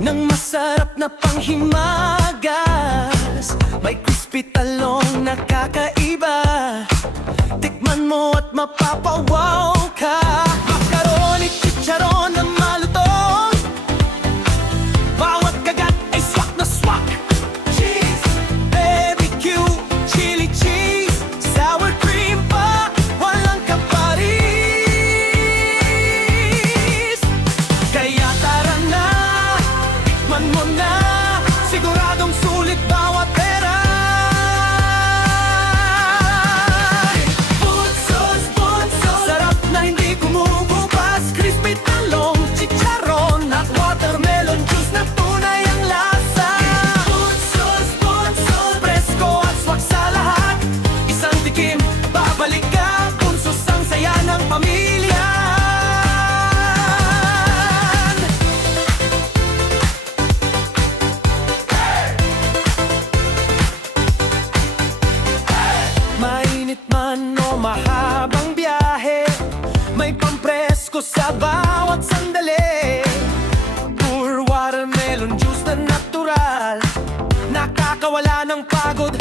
ng masarap na panghimagas. May crispy talong na kakaiba. Tikman mo at mapapawaw ka. Macaroni, chicharon na malutong. Bawat kagat ay swak na swak. Cheese, BBQ, chili cheese, sour cream pa, walang kaparis. Kaya tara na, tikman mo na, siguradong sulit bawat pera. Bunsos, bunsos, sarap na hindi kumukupas. Crispy talong, chicharon at watermelon juice na tunay ang lasa. Bunsos, bunsos, presko at swak sa lahat. Isang tikim, babalik ka. Bunsos ang saya ng pamilya. Mainit man o mahabang biyahe, may pampresko sa bawat sandali. Pure watermelon juice na natural, nakakawala ng pagod